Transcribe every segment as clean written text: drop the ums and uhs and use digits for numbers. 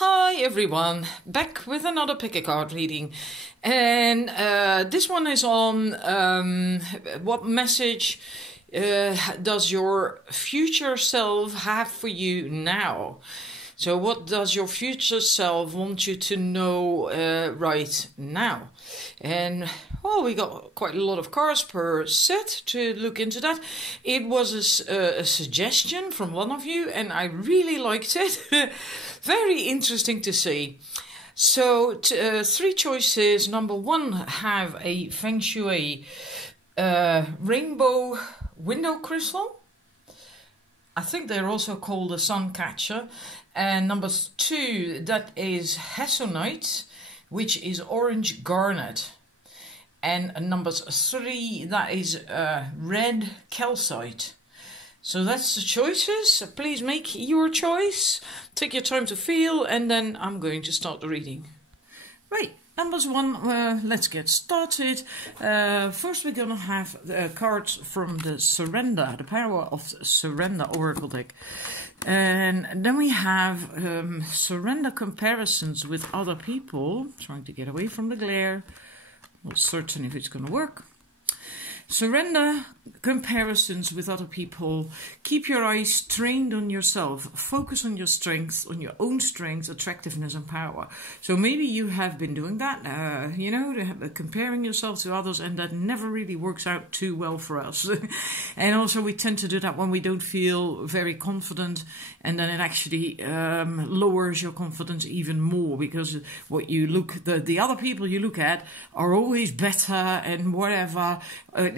Hi everyone, back with another pick a card reading, and this one is on what message does your future self have for you now? So what does your future self want you to know right now? And well, we got quite a lot of cards per set to look into that. It was a suggestion from one of you and I really liked it. Very interesting to see. So three choices. Number one, have a Feng Shui rainbow window crystal. I think they're also called a sun catcher. And number two, that is Hessonite, which is orange garnet. And number three, that is Red Calcite. So that's the choices. Please make your choice. Take your time to feel, and then I'm going to start the reading. Right, numbers one, let's get started. First we're going to have the cards from the Surrender, the Power of Surrender Oracle deck. And then we have surrender comparisons with other people. Trying to get away from the glare. Not certain if it's going to work. Surrender comparisons with other people. Keep your eyes trained on yourself. Focus on your strengths, on your own strengths, attractiveness and power. So maybe you have been doing that, comparing yourself to others, and that never really works out too well for us. And also we tend to do that when we don't feel very confident, and then it actually lowers your confidence even more, because what you look, the other people you look at are always better and whatever.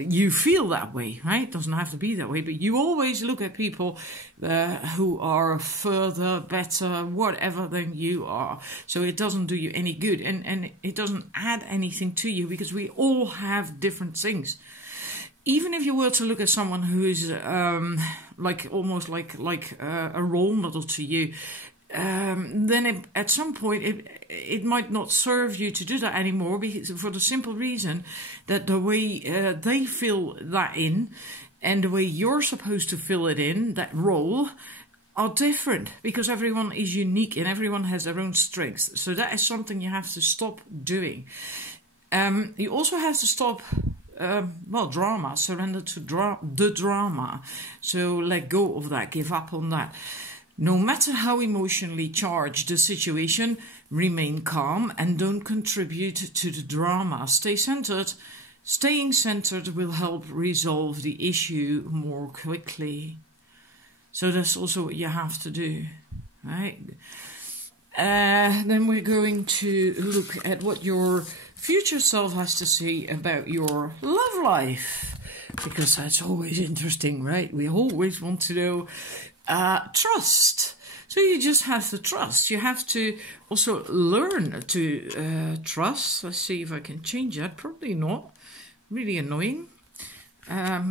You feel that way, right? It doesn't have to be that way, but you always look at people who are further, better, whatever than you are. So it doesn't do you any good, and it doesn't add anything to you, because we all have different things. Even if you were to look at someone who is almost like a role model to you, then at some point it might not serve you to do that anymore, because for the simple reason that the way they fill that in and the way you're supposed to fill it in, that role, are different, because everyone is unique and everyone has their own strengths. So that is something you have to stop doing. You also have to stop drama, surrender to the drama. So let go of that, give up on that. No matter how emotionally charged the situation, remain calm and don't contribute to the drama. Stay centered. Staying centered will help resolve the issue more quickly. So that's also what you have to do, right? Then we're going to look at what your future self has to say about your love life, because that's always interesting, right? We always want to know trust. So you just have to trust. You have to also learn to trust. Let's see if I can change that. Probably not. Really annoying. Yeah,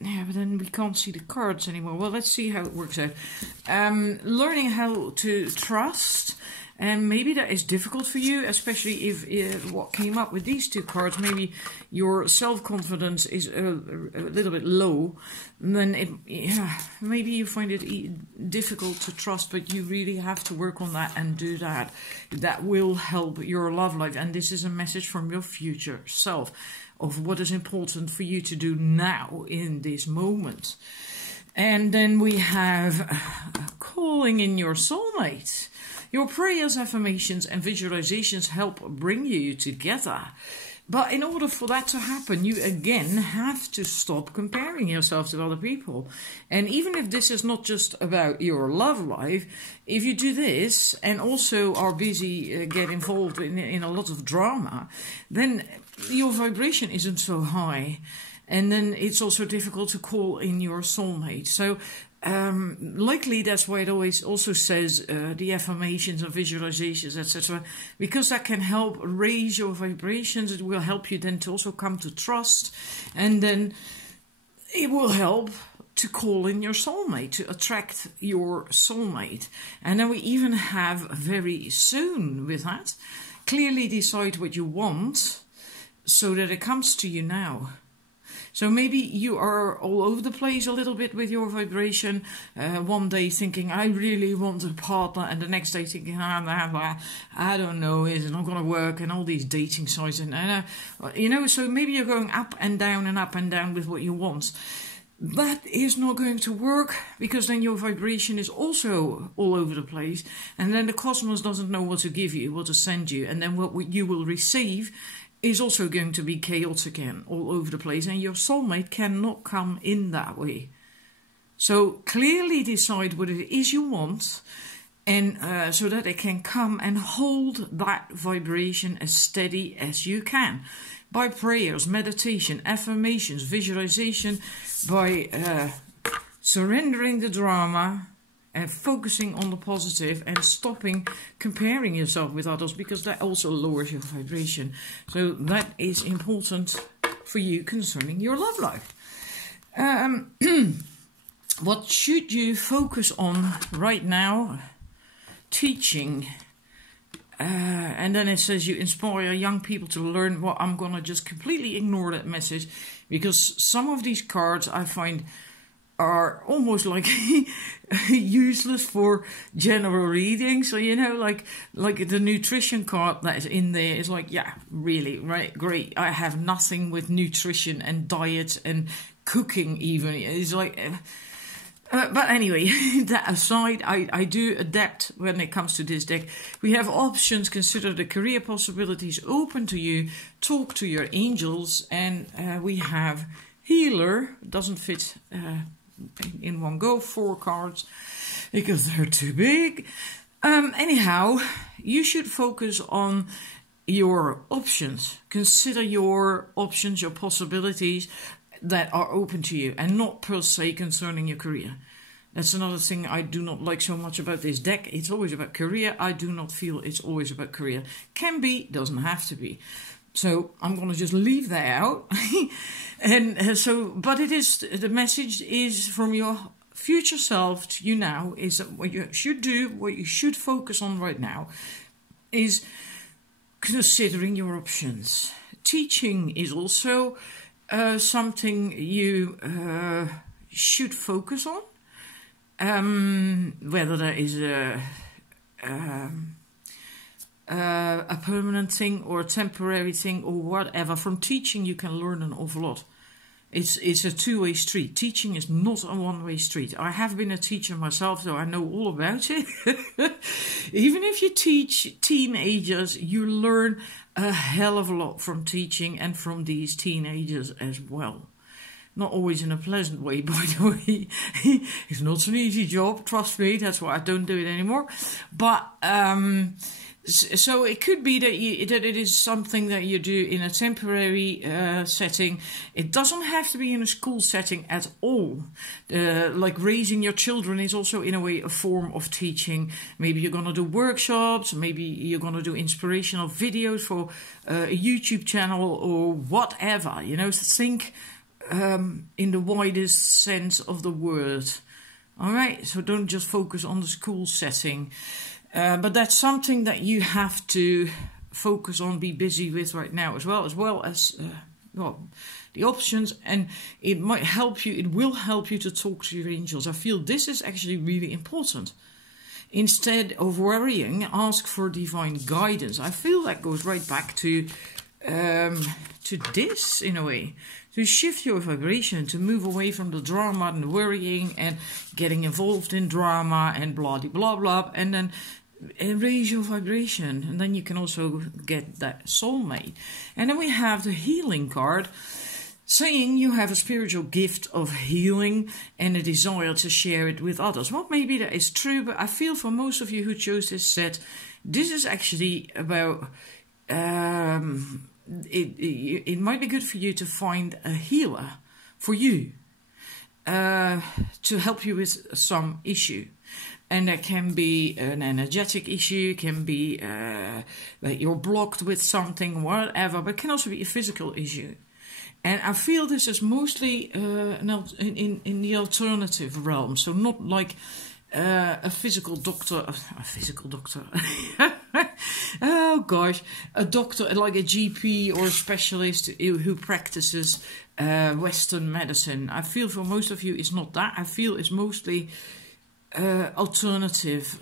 but then we can't see the cards anymore. Well, let's see how it works out. Learning how to trust. And maybe that is difficult for you, especially if what came up with these two cards, maybe your self-confidence is a little bit low. And then maybe you find it difficult to trust, but you really have to work on that and do that. That will help your love life. And this is a message from your future self of what is important for you to do now in this moment. And then we have calling in your soulmate. Your prayers, affirmations and visualizations help bring you together. But in order for that to happen, you again have to stop comparing yourself to other people. And even if this is not just about your love life, if you do this and also are busy, get involved in a lot of drama, then your vibration isn't so high. And then it's also difficult to call in your soulmate. So likely that's why it always also says the affirmations and visualizations, etc., because that can help raise your vibrations. It will help you then to also come to trust, and then it will help to call in your soulmate, to attract your soulmate. And then we even have very soon with that, clearly decide what you want so that it comes to you now. So maybe you are all over the place a little bit with your vibration. One day thinking, I really want a partner, and the next day thinking, I don't know, it's not going to work, and all these dating sites. And you know, so maybe you're going up and down with what you want. That is not going to work, because then your vibration is also all over the place, and then the cosmos doesn't know what to give you, what to send you, and then what you will receive is also going to be chaotic and all over the place, and your soulmate cannot come in that way. So clearly decide what it is you want, and so that it can come and hold that vibration as steady as you can. By prayers, meditation, affirmations, visualization, by surrendering the drama and focusing on the positive and stopping comparing yourself with others, because that also lowers your vibration. So that is important for you concerning your love life. What should you focus on right now? Teaching. And then it says you inspire young people to learn. Well, I'm going to just completely ignore that message, because some of these cards I find are almost like useless for general reading. So, you know, like the nutrition card that is in there is like, yeah, really, right, great. I have nothing with nutrition and diet and cooking even. It's like... but anyway, that aside, I do adapt when it comes to this deck. We have options, consider the career possibilities open to you, talk to your angels, and we have healer. Doesn't fit in one go, 4 cards, because they're too big. Anyhow, you should focus on your options. Consider your options, your possibilities that are open to you, and not per se concerning your career. That's another thing I do not like so much about this deck. It's always about career. I do not feel it's always about career. Can be, doesn't have to be. So I'm going to just leave that out. And so, but it is, the message is from your future self to you now, is that what you should do, what you should focus on right now, is considering your options. Teaching is also something you should focus on, whether there is a permanent thing or a temporary thing or whatever. From teaching you can learn an awful lot. It's a two-way street. Teaching is not a one-way street. I have been a teacher myself, so I know all about it. Even if you teach teenagers, you learn a hell of a lot from teaching and from these teenagers as well. Not always in a pleasant way, by the way. It's not an easy job, trust me. That's why I don't do it anymore. But so it could be that it is something that you do in a temporary setting. It doesn't have to be in a school setting at all. Like raising your children is also in a way a form of teaching. Maybe you're going to do workshops. Maybe you're going to do inspirational videos for a YouTube channel or whatever. You know, think in the widest sense of the word. All right, so don't just focus on the school setting. But that's something that you have to focus on, be busy with right now, as well as well, the options. And it might help you, it will help you to talk to your angels. I feel this is actually really important. Instead of worrying, ask for divine guidance. I feel that goes right back to this in a way. To shift your vibration, to move away from the drama and worrying and getting involved in drama and blah blah blah, and then raise your vibration, and then you can also get that soulmate. And then we have the healing card, saying you have a spiritual gift of healing and a desire to share it with others. Well, maybe that is true, but I feel for most of you who chose this set, this is actually about it might be good for you to find a healer for you to help you with some issue. And that can be an energetic issue, can be that you're blocked with something, whatever, but it can also be a physical issue. And I feel this is mostly in the alternative realm, so not like a physical doctor, Oh gosh, a doctor, like a GP or a specialist who practices Western medicine. I feel for most of you it's not that. I feel it's mostly alternative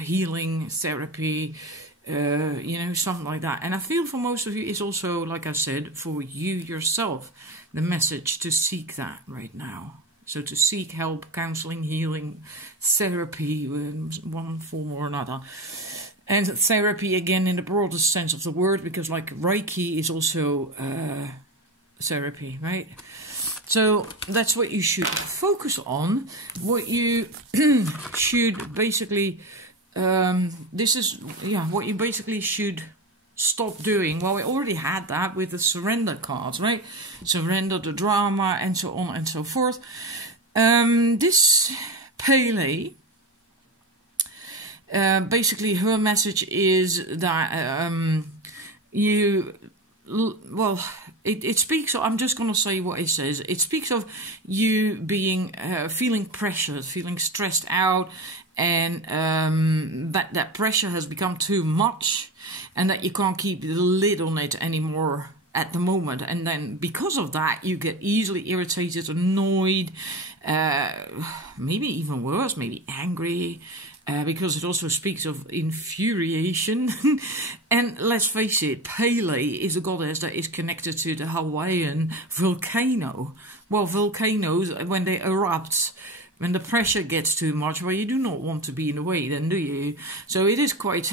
healing therapy, you know, something like that. And I feel for most of you it's also, like I said, for you yourself, the message to seek that right now. So to seek help, counseling, healing, therapy, one form or another. And therapy, again, in the broadest sense of the word, because like Reiki is also therapy, right? So that's what you should focus on. What you should basically, this is, what you basically should stop doing. Well, we already had that with the surrender cards, right? Surrender the drama and so on and so forth. This Pele, basically her message is that it speaks of, I'm just going to say what it says. It speaks of you being, feeling pressured, feeling stressed out, and that pressure has become too much, and that you can't keep the lid on it anymore at the moment. And then because of that, you get easily irritated, annoyed, maybe even worse, maybe angry, because it also speaks of infuriation. And let's face it, Pele is a goddess that is connected to the Hawaiian volcano. Well, volcanoes, when they erupt, when the pressure gets too much, well, you do not want to be in the way, then, do you? So it is quite,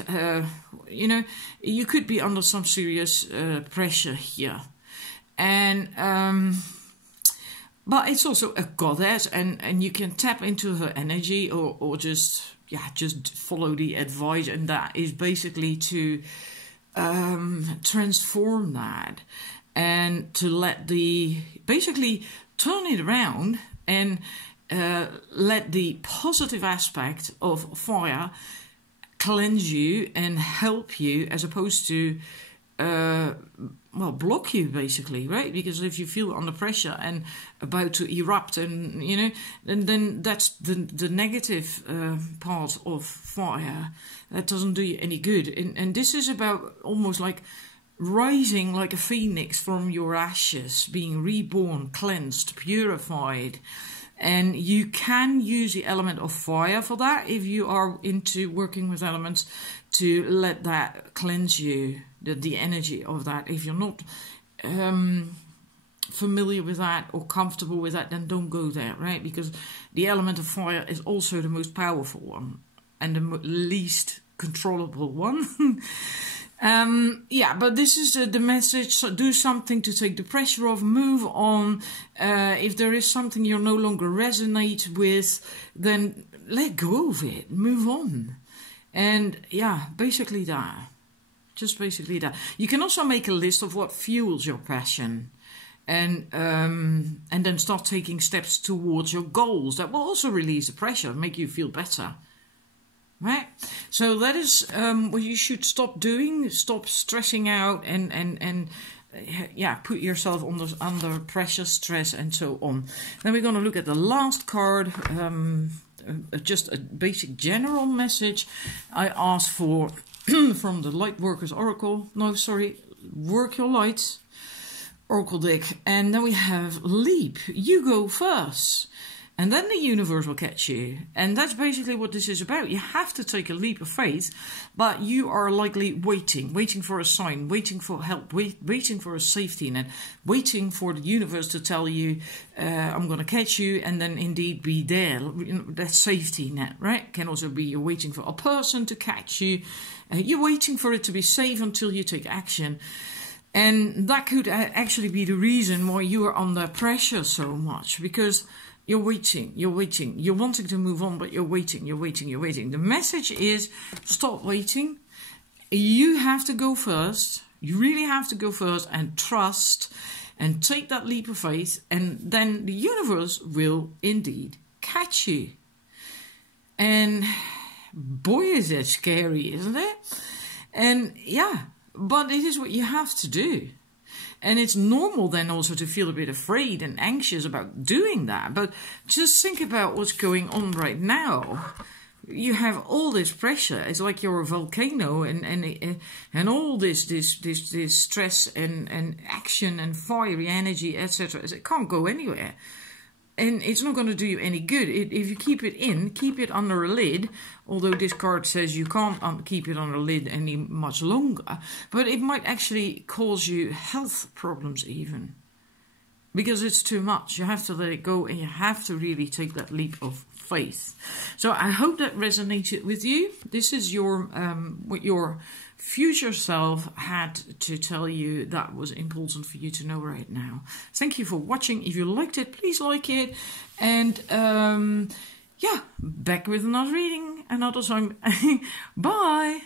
you know, you could be under some serious pressure here. And, but it's also a goddess, and you can tap into her energy, or just follow the advice, and that is basically to transform that, and to basically turn it around, and let the positive aspect of fire cleanse you and help you, as opposed to block you, basically, right? Because if you feel under pressure and about to erupt, and you know, then that's the negative part of fire. That doesn't do you any good. And this is about almost like rising like a phoenix from your ashes, being reborn, cleansed, purified. And you can use the element of fire for that if you are into working with elements, to let that cleanse you, the energy of that. If you're not familiar with that or comfortable with that, then don't go there, right? Because the element of fire is also the most powerful one and the least controllable one. But this is the message. So do something to take the pressure off, move on. If there is something you no longer resonate with, then let go of it, move on. And basically that. Just basically that. You can also make a list of what fuels your passion, and then start taking steps towards your goals. That will also release the pressure, make you feel better. Right? So that is what you should stop doing. Stop stressing out and put yourself under pressure, stress, and so on. Then we're going to look at the last card, just a basic general message I asked for from the Lightworkers Oracle. No, sorry, Work Your Light Oracle deck. And then we have Leap. You go first. And then the universe will catch you. And that's basically what this is about. You have to take a leap of faith, but you are likely waiting for a sign, waiting for help, waiting for a safety net, waiting for the universe to tell you, I'm going to catch you, and then indeed be there. That safety net, right? Can also be you're waiting for a person to catch you. You're waiting for it to be safe until you take action. And that could actually be the reason why you are under pressure so much, because you're waiting. You're wanting to move on, but you're waiting. The message is stop waiting. You have to go first. You really have to go first and trust and take that leap of faith. And then the universe will indeed catch you. And boy, is that scary, isn't it? And but it is what you have to do. And it's normal then also to feel a bit afraid and anxious about doing that. But just think about what's going on right now. you have all this pressure. It's like you're a volcano, and all this stress and action and fiery energy, etc. It can't go anywhere, and it's not going to do you any good. If you keep it under a lid. Although this card says you can't keep it under a lid any much longer, but it might actually cause you health problems even. Because it's too much. You have to let it go, and you have to really take that leap of faith. So I hope that resonated with you. This is what your future self had to tell you that was important for you to know right now. Thank you for watching. If you liked it, please like it. And yeah, back with another reading another time. Bye.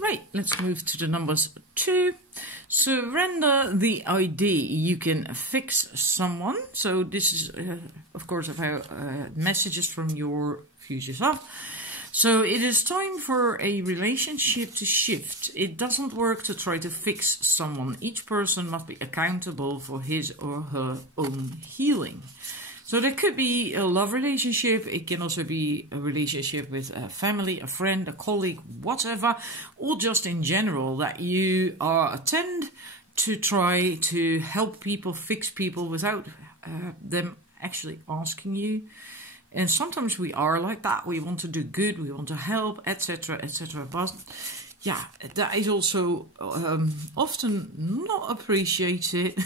Right, let's move to the numbers 2. Surrender the idea you can fix someone. So this is, of course, about messages from your future self. So it is time for a relationship to shift. It doesn't work to try to fix someone. Each person must be accountable for his or her own healing. So there could be a love relationship, it can also be a relationship with a family, a friend, a colleague, whatever, or just in general that you tend to try to help people, fix people without them actually asking you. And sometimes we are like that, we want to do good, we want to help, etc., etc. But yeah, that is also often not appreciated.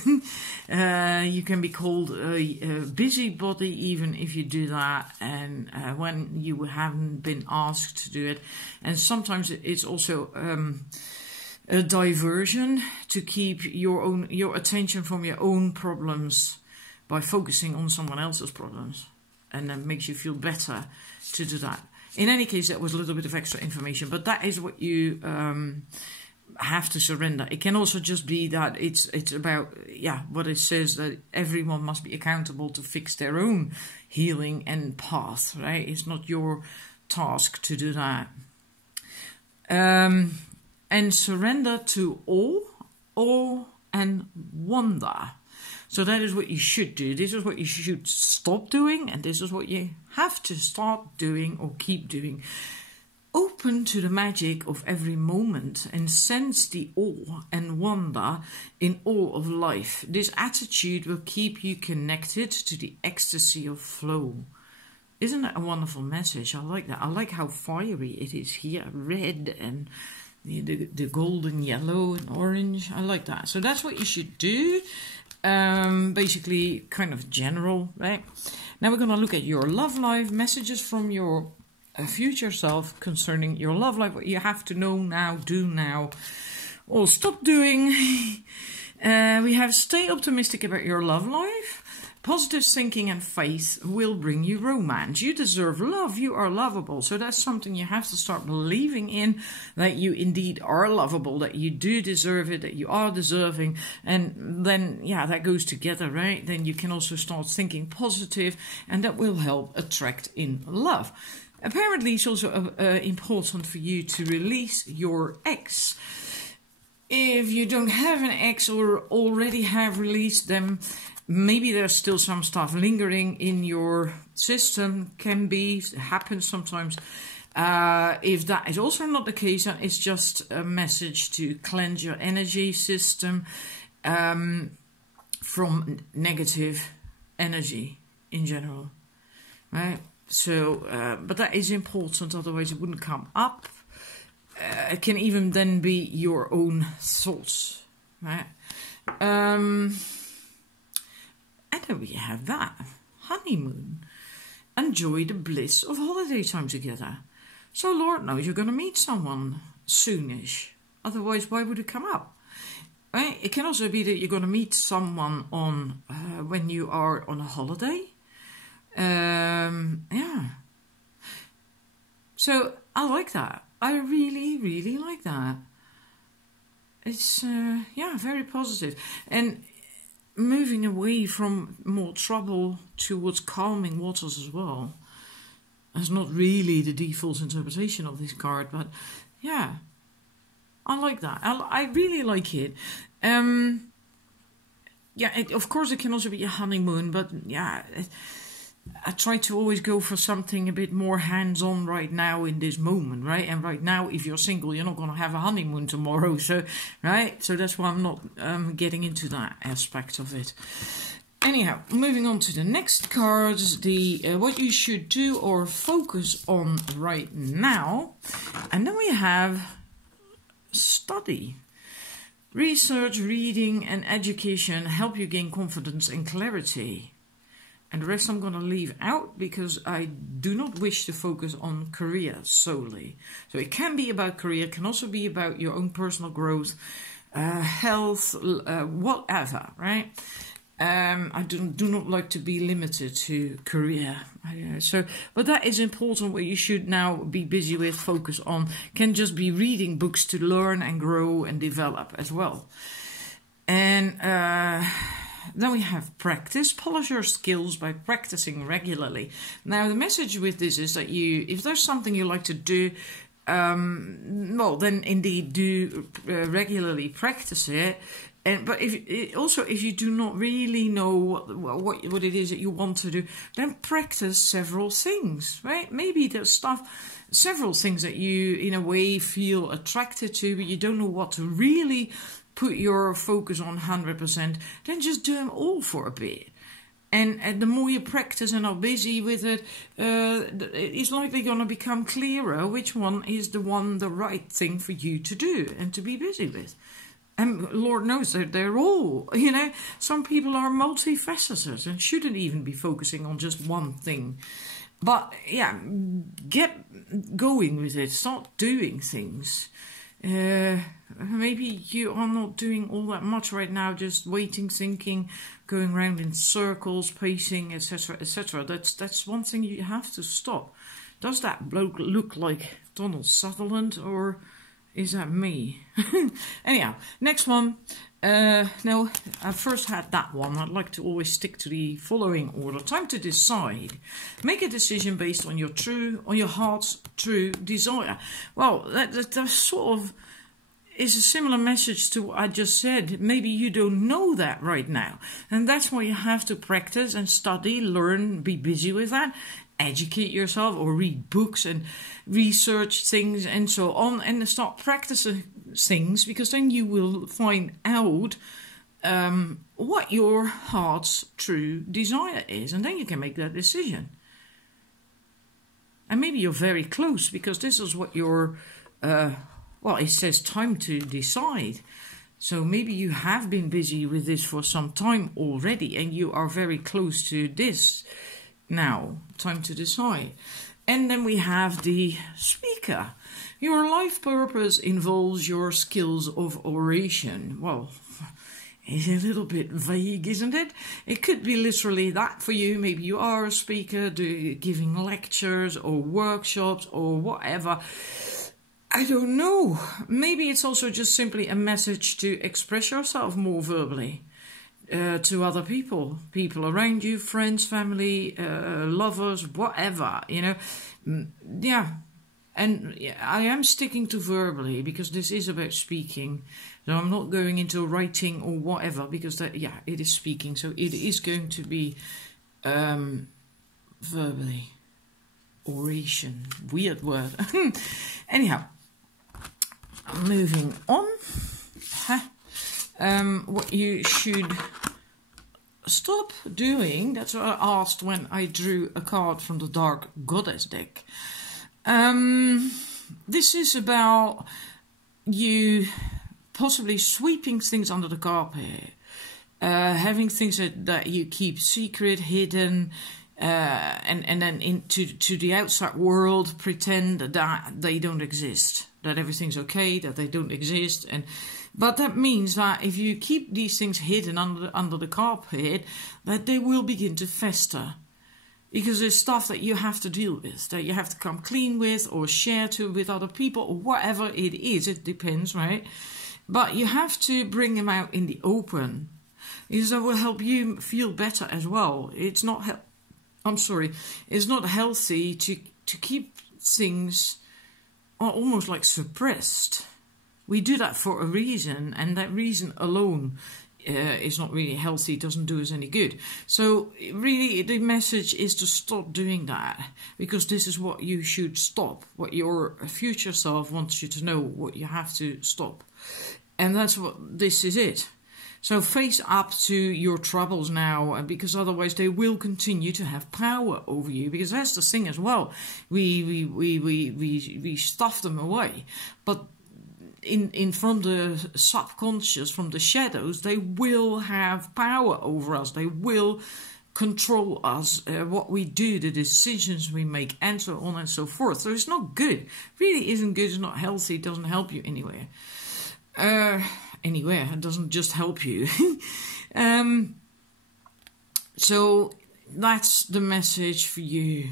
You can be called a busybody even if you do that, and when you haven't been asked to do it. And sometimes it's also a diversion to keep your attention from your own problems by focusing on someone else's problems, and that makes you feel better to do that. In any case, that was a little bit of extra information, but that is what you have to surrender. It can also just be that it's about, yeah, what it says, that everyone must be accountable to fix their own healing and path, right? It's not your task to do that. And surrender to awe and wonder. So that is what you should do. This is what you should stop doing, and this is what you have to start doing or keep doing. Open to the magic of every moment and sense the awe and wonder in all of life. This attitude will keep you connected to the ecstasy of flow. Isn't that a wonderful message? I like that. I like how fiery it is here. Red and the golden yellow and orange. I like that. So that's what you should do. Basically kind of general, right? Now we're going to look at your love life, messages from your future self concerning your love life, what you have to know now, do now, or stop doing. We have stay optimistic about your love life. Positive thinking and faith will bring you romance. You deserve love. You are lovable. So that's something you have to start believing in, that you indeed are lovable, that you do deserve it, that you are deserving. And then, yeah, that goes together, right? Then you can also start thinking positive, and that will help attract in love. Apparently, it's also important for you to release your ex. If you don't have an ex or already have released them, maybe there's still some stuff lingering in your system. Can be, it happens sometimes. If that is also not the case, then it's just a message to cleanse your energy system from negative energy in general, right? So, but that is important, otherwise it wouldn't come up. It can even then be your own thoughts, right? And then we have that. Honeymoon. Enjoy the bliss of holiday time together. So Lord knows you're going to meet someone soonish. Otherwise, why would it come up? Right? It can also be that you're going to meet someone on when you are on a holiday. Yeah. So I like that. I really, really like that. It's, yeah, very positive. And moving away from more trouble towards calming waters as well. That's not really the default interpretation of this card, but yeah, I like that. I really like it. Yeah, of course it can also be a honeymoon, but yeah, I try to always go for something a bit more hands-on right now in this moment, right? And right now, if you're single, you're not going to have a honeymoon tomorrow, so right? So that's why I'm not getting into that aspect of it. Anyhow, moving on to the next cards, the what you should do or focus on right now. And then we have study. Research, reading and education help you gain confidence and clarity. And the rest I'm going to leave out because I do not wish to focus on career solely. So it can be about career, it can also be about your own personal growth, health, whatever, right? I do not like to be limited to career. But that is important. What you should now be busy with, focus on, can just be reading books to learn and grow and develop as well. And then we have practice. Polish your skills by practicing regularly. Now the message with this is that if there's something you like to do, well, then indeed do regularly practice it. But if you do not really know what it is that you want to do, then practice several things, right? Maybe there's several things that you, in a way, feel attracted to, but you don't know what to really put your focus on 100%. Then just do them all for a bit. And the more you practice and are busy with it, it's likely going to become clearer which one is the right thing for you to do and to be busy with. And Lord knows that they're all, some people are multifaceted and shouldn't even be focusing on just one thing. But yeah, get going with it. Start doing things. Maybe you are not doing all that much right now, just waiting, thinking, going around in circles, pacing, etc., etc. That's one thing you have to stop. Does that bloke look like Donald Sutherland, or is that me? Anyhow, next one. No, I first had that one. I'd like to always stick to the following order. Time to decide. Make a decision based on your heart's true desire. Well, that sort of is a similar message to what I just said. Maybe you don't know that right now. And that's why you have to practice and study, learn, be busy with that. Educate yourself or read books and research things and so on, and start practicing things, because then you will find out what your heart's true desire is, and then you can make that decision. And maybe you're very close, because this is what your well, it says time to decide. So maybe you have been busy with this for some time already and you are very close to this. Now, time to decide. And then we have the speaker. Your life purpose involves your skills of oration. Well, it's a little bit vague, isn't it? It could be literally that for you. Maybe you are a speaker, giving lectures or workshops or whatever. I don't know. Maybe it's also just simply a message to express yourself more verbally. To other people around you, friends, family, lovers, whatever, yeah. And I am sticking to verbally because this is about speaking. So I'm not going into writing or whatever, because it is speaking. So it is going to be verbally. Oration. Weird word. Anyhow, moving on. What you should stop doing, that's what I asked when I drew a card from the Dark Goddess deck. This is about you possibly sweeping things under the carpet, having things that you keep secret, hidden, and then to the outside world pretend that they don't exist, that everything's okay, that they don't exist. But that means that if you keep these things hidden under the carpet, that they will begin to fester. Because there's stuff that you have to deal with, that you have to come clean with or share with other people or whatever it is. It depends, right? But you have to bring them out in the open, because that will help you feel better as well. It's not it's not healthy to keep things almost like suppressed. We do that for a reason, and that reason alone is not really healthy, it doesn't do us any good. So really the message is to stop doing that, because this is what you should stop, what your future self wants you to know, what you have to stop. And that's what this is it. So face up to your troubles now, because otherwise they will continue to have power over you. Because that's the thing as well. We stuff them away, but in from the subconscious, from the shadows, they will have power over us. They will control us, what we do, the decisions we make, and so on and so forth. So it's not good. Really isn't good. It's not healthy. It doesn't help you anywhere. It doesn't just help you. So that's the message for you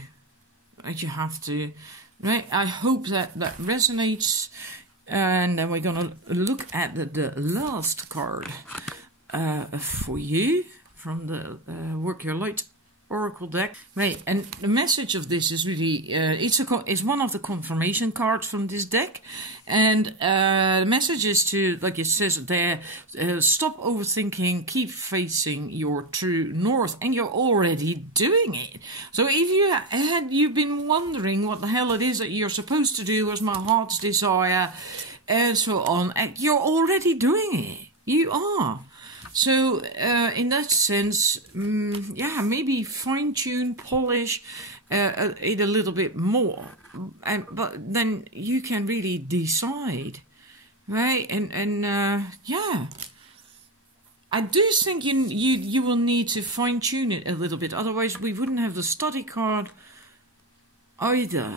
that you have to, right? I hope that resonates. And then we're gonna look at the last card for you from the Work Your Light Oracle deck. Right, and the message of this is really, it's one of the confirmation cards from this deck. And the message is to, like it says there, stop overthinking, keep facing your true north. And you're already doing it. So if you've been wondering what the hell it is that you're supposed to do, as my heart's desire, and so on, and you're already doing it. You are. So, in that sense, maybe fine-tune, polish it a little bit more. But then you can really decide, right? And I do think you will need to fine-tune it a little bit. Otherwise, we wouldn't have the study card either.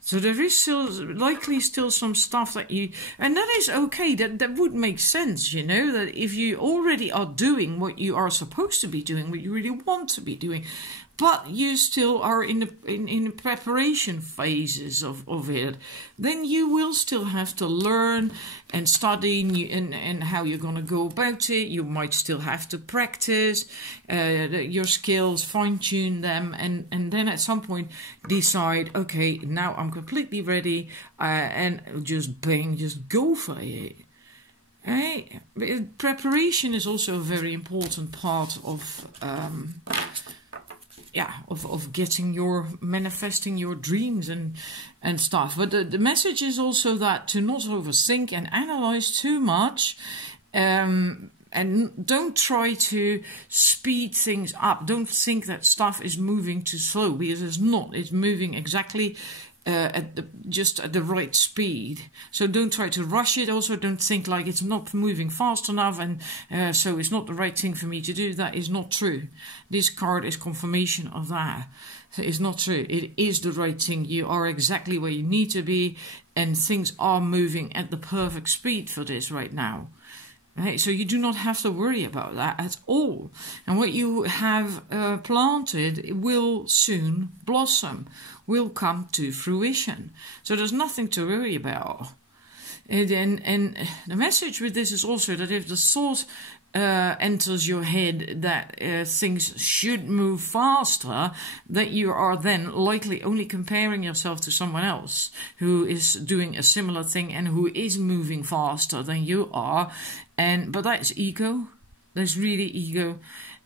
So there is likely still some stuff that and that is okay, that would make sense, you know, that if you already are doing what you are supposed to be doing, what you really want to be doing, but you still are in the preparation phases of it, then you will still have to learn and study and how you're going to go about it. You might still have to practice your skills, fine-tune them, and then at some point decide, okay, now I'm completely ready, and just go for it. Right? Preparation is also a very important part of manifesting your dreams and stuff. But the message is also that to not overthink and analyze too much, and don't try to speed things up. Don't think that stuff is moving too slow, because it's not. It's moving exactly just at the right speed. So don't try to rush it. Also, don't think like it's not moving fast enough, and so it's not the right thing for me to do. That is not true. This card is confirmation of that. So it's not true. It is the right thing. You are exactly where you need to be, and things are moving at the perfect speed for this right now. Right? So you do not have to worry about that at all. And what you have planted will soon blossom, will come to fruition. So there's nothing to worry about. And the message with this is also that if the thought enters your head that things should move faster, that you are then likely only comparing yourself to someone else who is doing a similar thing and who is moving faster than you are. But that's ego. There's really ego,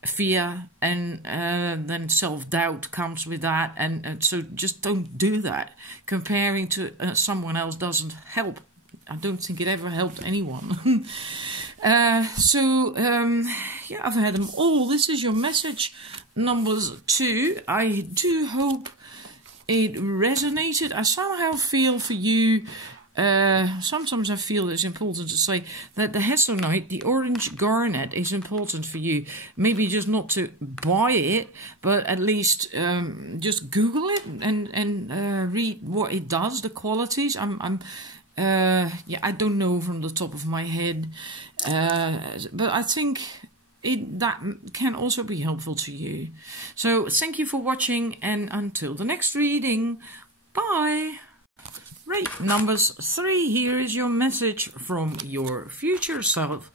fear, and then self-doubt comes with that. And so just don't do that. Comparing to someone else doesn't help. I don't think it ever helped anyone. I've had them all. This is your message numbers 2. I do hope it resonated. I somehow feel for you, sometimes I feel it's important to say that the Hessonite, the orange garnet, is important for you. Maybe just not to buy it, but at least just Google it and read what it does, the qualities. I don't know from the top of my head, but I think that can also be helpful to you. So thank you for watching, and until the next reading, bye. Right, numbers 3, here is your message from your future self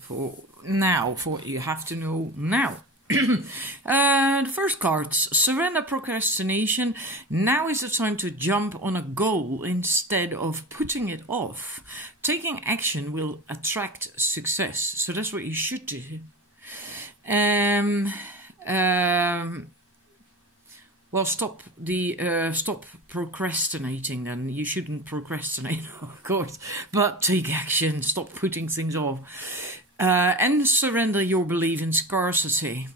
for now, for what you have to know now. The first cards, surrender procrastination. Now is the time to jump on a goal instead of putting it off. Taking action will attract success. So that's what you should do. Well, stop procrastinating then. You shouldn't procrastinate, of course, but take action. Stop putting things off. And surrender your belief in scarcity.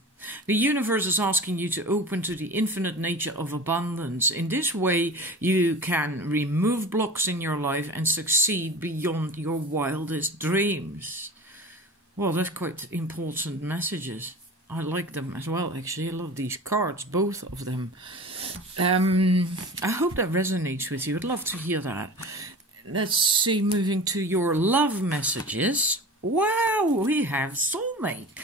The universe is asking you to open to the infinite nature of abundance. In this way, you can remove blocks in your life and succeed beyond your wildest dreams. Well, that's quite important messages. I like them as well, actually. I love these cards, both of them. I hope that resonates with you. I'd love to hear that. Let's see, moving to your love messages. Wow, we have soulmate.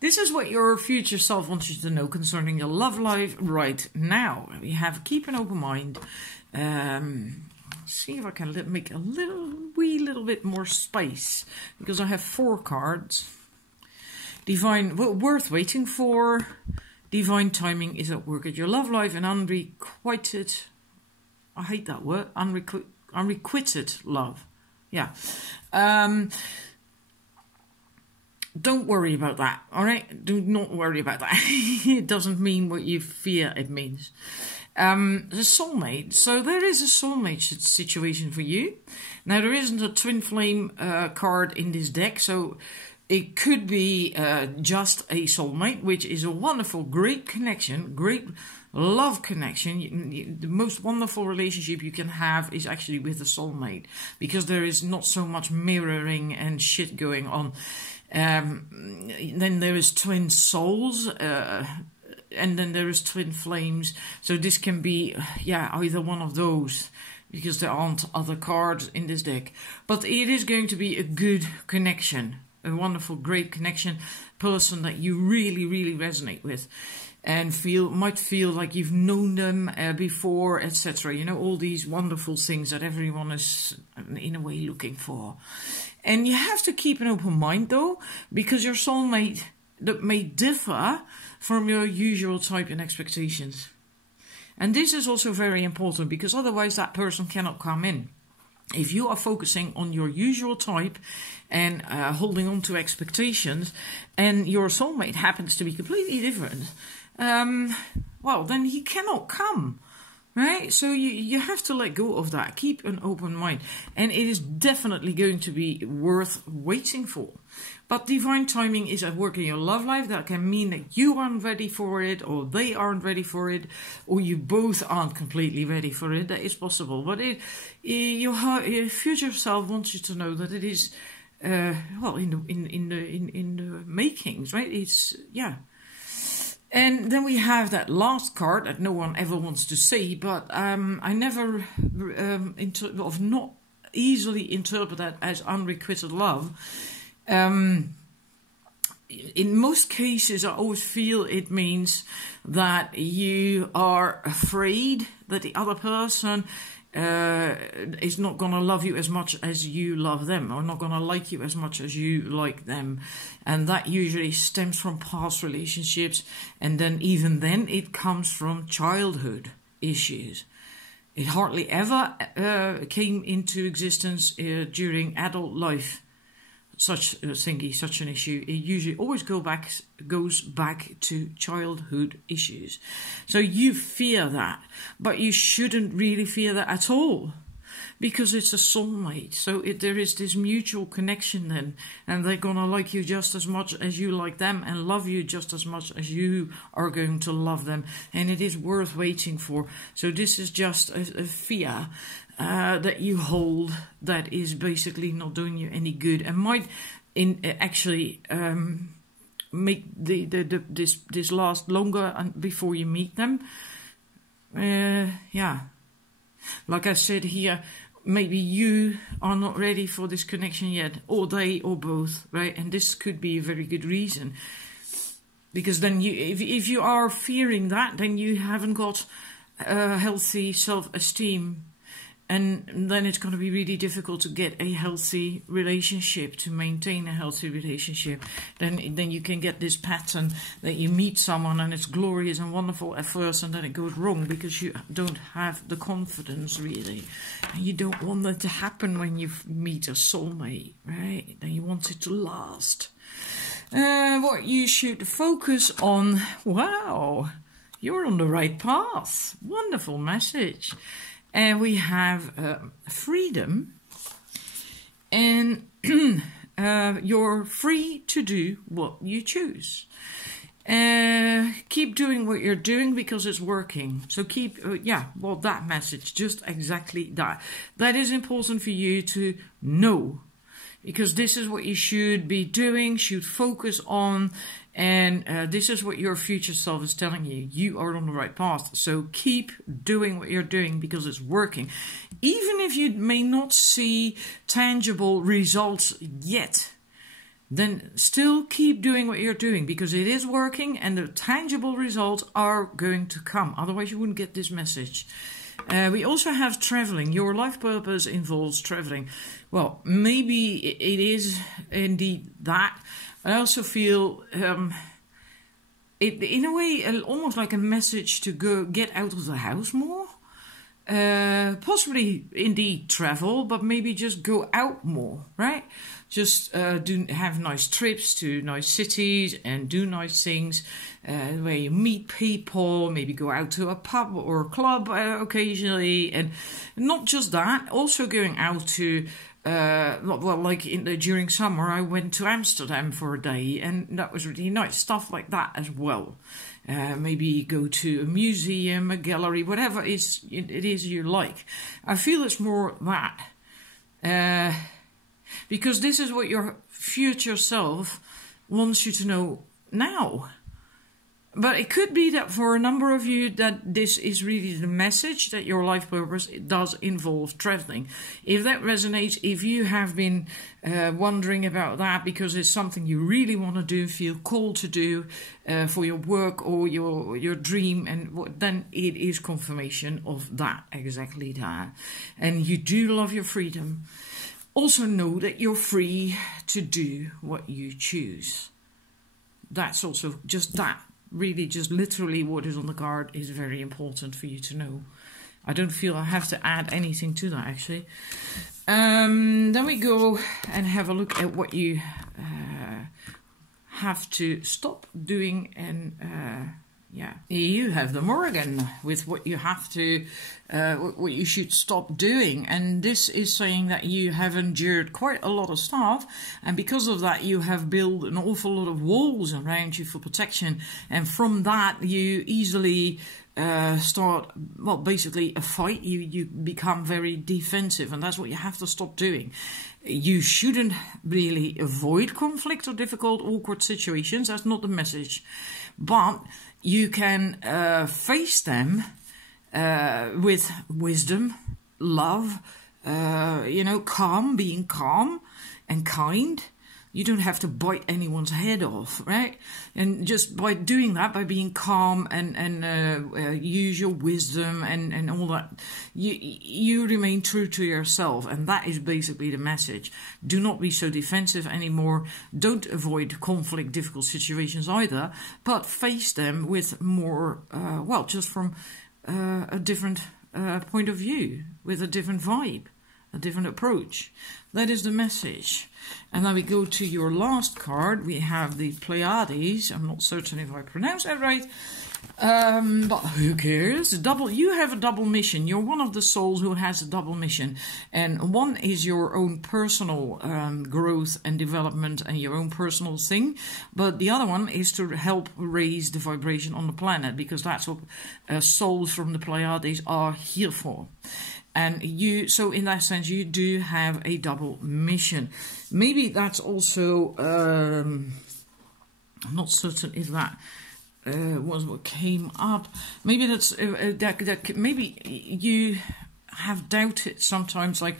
This is what your future self wants you to know concerning your love life right now. We have keep an open mind. See if I can make a wee little bit more space, because I have 4 cards. Divine, worth waiting for. Divine timing is at work at your love life, and unrequited. I hate that word. Unrequited love. Yeah. Don't worry about that, all right? Do not worry about that. It doesn't mean what you fear it means. The soulmate. So there is a soulmate situation for you. Now, there isn't a twin flame card in this deck, so it could be just a soulmate, which is a wonderful, great connection, great love connection. The most wonderful relationship you can have is actually with a soulmate, because there is not so much mirroring and shit going on. Then there is twin souls, and then there is twin flames. So this can be, either one of those, because there aren't other cards in this deck. But it is going to be a good connection, a wonderful, great connection, person that you really, really resonate with, and might feel like you've known them before, etc. You know, all these wonderful things that everyone is in a way looking for. And you have to keep an open mind, though, because your soulmate that may differ from your usual type and expectations. And this is also very important, because otherwise that person cannot come in. If you are focusing on your usual type and holding on to expectations, and your soulmate happens to be completely different, well, then he cannot come. Right? So you have to let go of that. Keep an open mind. And it is definitely going to be worth waiting for. But divine timing is at work in your love life. That can mean that you aren't ready for it, or they aren't ready for it, or you both aren't completely ready for it. That is possible. But your future self wants you to know that it is, in the makings, right? It's, And then we have that last card that no one ever wants to see, but I never, not easily interpret that as unrequited love. In most cases, I always feel it means that you are afraid that the other person is not going to love you as much as you love them, or not going to like you as much as you like them. And that usually stems from past relationships, and then even then it comes from childhood issues. It hardly ever came into existence during adult life, such an issue. It usually always goes back to childhood issues. So you fear that, but you shouldn't really fear that at all, because it's a soulmate. So there is this mutual connection then, and they're gonna like you just as much as you like them, and love you just as much as you are going to love them, and it is worth waiting for. So this is just a fear that you hold that is basically not doing you any good, and might actually make this last longer before you meet them. Like I said here, maybe you are not ready for this connection yet, or they, or both, right? And this could be a very good reason, because then if you are fearing that, then you haven't got healthy self-esteem. And then it's going to be really difficult to get a healthy relationship, to maintain a healthy relationship. Then you can get this pattern that you meet someone and it's glorious and wonderful at first, and then it goes wrong because you don't have the confidence really. And you don't want that to happen when you meet a soulmate, right? Then you want it to last. What you should focus on, wow, you're on the right path. Wonderful message. And we have freedom, and you're free to do what you choose. Keep doing what you're doing because it's working. So keep, that message, just exactly that. That is important for you to know, because this is what you should be doing, should focus on, and this is what your future self is telling you. You are on the right path. So keep doing what you're doing because it's working. Even if you may not see tangible results yet, then still keep doing what you're doing because it is working and the tangible results are going to come. Otherwise you wouldn't get this message. We also have traveling. Your life purpose involves traveling. Well, maybe it is indeed that. I also feel it in a way almost like a message to go get out of the house more. Possibly indeed travel, but maybe just go out more, right? Just have nice trips to nice cities and do nice things where you meet people, maybe go out to a pub or a club occasionally. And not just that, also going out to during summer I went to Amsterdam for a day, and that was really nice. Stuff like that as well. Maybe go to a museum, a gallery, whatever it is you like. I feel it's more that. Because this is what your future self wants you to know now. But it could be that for a number of you that this is really the message, that your life purpose does involve traveling. If that resonates, if you have been wondering about that because it's something you really want to do, feel called to do for your work or your dream, and then it is confirmation of that, exactly that. And you do love your freedom. Also know that you're free to do what you choose. That's also just that. Really, just literally what is on the card is very important for you to know. I don't feel I have to add anything to that, actually. Then we go and have a look at what you have to stop doing, and you have the Morrigan with what you have to, what you should stop doing. And this is saying that you have endured quite a lot of stuff, and because of that you have built an awful lot of walls around you for protection, and from that you easily start, well, basically a fight. You become very defensive, and that's what you have to stop doing. You shouldn't really avoid conflict or difficult, awkward situations. That's not the message. But you can face them with wisdom, love, calm, being calm and kind. You don't have to bite anyone's head off, right? And just by doing that, by being calm and use your wisdom and all that, you remain true to yourself. And that is basically the message. Do not be so defensive anymore. Don't avoid conflict, difficult situations either, but face them with more, just from a different point of view, with a different vibe, a different approach. That is the message. And then we go to your last card. We have the Pleiades. I'm not certain if I pronounced that right. But who cares? You have a double mission. You're one of the souls who has a double mission. And one is your own personal growth and development and your own personal thing. But the other one is to help raise the vibration on the planet, because that's what souls from the Pleiades are here for. And so in that sense, you do have a double mission. Maybe that's also, I'm not certain if that was what came up. Maybe that's, maybe you have doubted sometimes, like,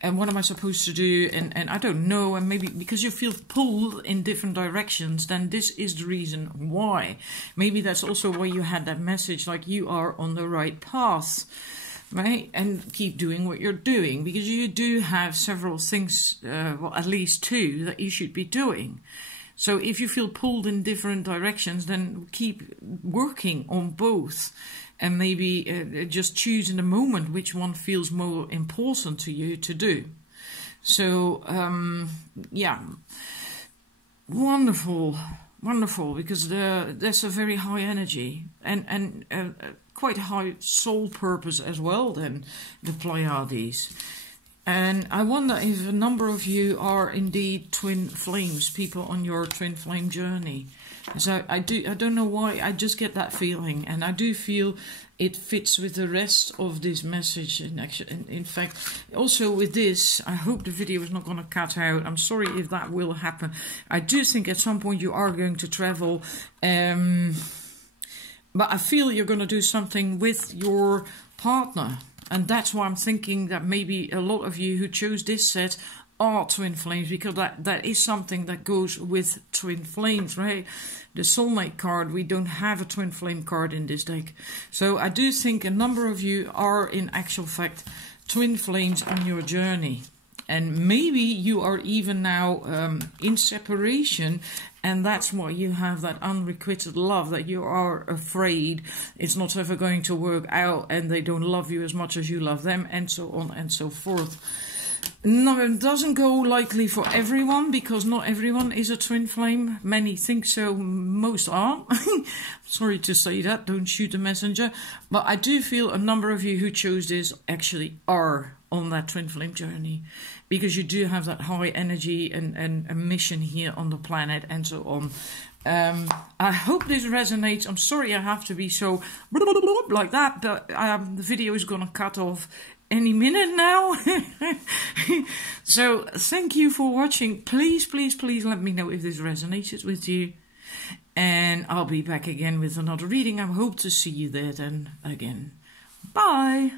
and what am I supposed to do? And I don't know. And maybe because you feel pulled in different directions, then this is the reason why. Maybe that's also why you had that message, like you are on the right path. right? And keep doing what you're doing, because you do have several things, well, at least 2 that you should be doing. So if you feel pulled in different directions, then keep working on both, and maybe just choose in the moment which one feels more important to you to do. So, yeah, wonderful, because there's a very high energy and quite high soul purpose as well, then, the Pleiades. And I wonder if a number of you are indeed twin flames, people on your twin flame journey. So I don't know why, I just get that feeling, and I do feel it fits with the rest of this message. In fact, also with this, I hope the video is not going to cut out. I'm sorry if that will happen. I do think at some point you are going to travel, but I feel you're going to do something with your partner. And that's why I'm thinking that maybe a lot of you who chose this set are twin flames, because that is something that goes with twin flames, right? The soulmate card, we don't have a twin flame card in this deck. So I do think a number of you are in actual fact twin flames on your journey. And maybe you are even now in separation, and that's why you have that unrequited love, that you are afraid it's not ever going to work out and they don't love you as much as you love them, and so on and so forth. No, it doesn't go likely for everyone, because not everyone is a twin flame. Many think so, most aren't. Sorry to say that, don't shoot the messenger. But I do feel a number of you who chose this actually are on that twin flame journey, because you do have that high energy and a mission here on the planet, and so on. I hope this resonates. I'm sorry I have to be so like that, but the video is gonna cut off any minute now. So thank you for watching. Please let me know if this resonates with you, and I'll be back again with another reading. I hope to see you there then again. Bye.